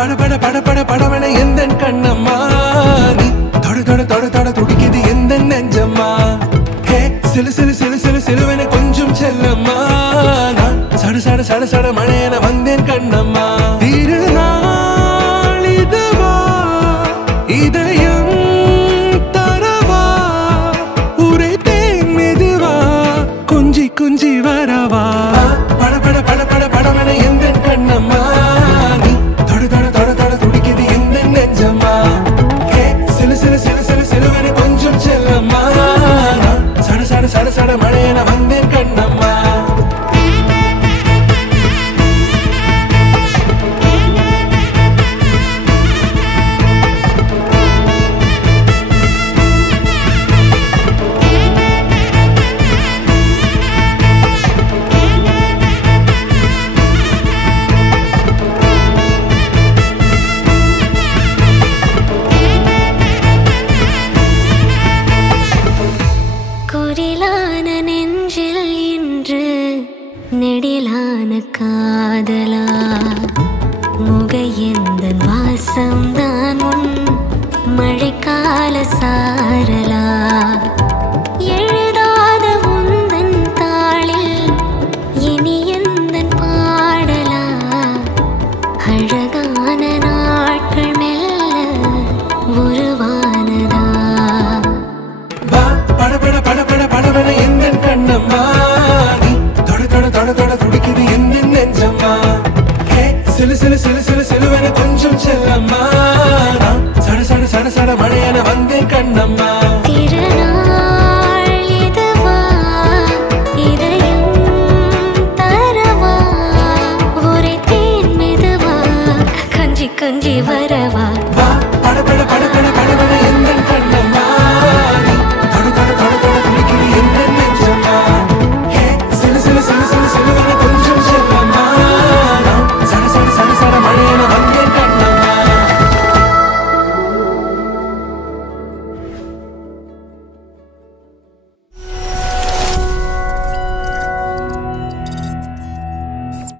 பட பட பட பட படவன எந்த கண்ணம்மா நீ தொட தொட தொட தொட துடிக்குது எந்த நெஞ்சம்மா ஹே சிலு சிலு சிலு சிலு சிலுவன கொஞ்சம் செல்லம்மா நான் சட சட சட சட மழையன வந்தேன் கண்ணம்மா திருநாள் இதுவா இதயம் தரவா உரைத்தேன் மெதுவா கொஞ்சி கொஞ்சி வரவா பட பட பட பட படவன எந்த கண்ணம்மா நீ தொட தொட தொட தொட துடிக்குது எந்த நெஞ்சம்மா ஹே சிலு சிலு சிலு சிலு சிலுவன கொஞ்சம் செல்லம்மா நான் சட சட சட சட மழையன வந்தேன் கண்ணம்மா குரிலான நெஞ்சில் இன்று நெடிலான காதலா முக எந்த வாசம்தான் உன் மழைக்கால சாரலா எழுதாத உந்தன் தாளில் இனி எந்தன் பாடலா அழகான நாட்கள் மெல்ல உருவானதா பட பட பட பட படவன எந்த கண்ணம்மா நீ தொட தொட தொட தொட துடிக்குது எந்த நெஞ்சம்மா ஹே சிலு சிலு சிலு சிலு சிலுவன கொஞ்சம் செல்லம்மா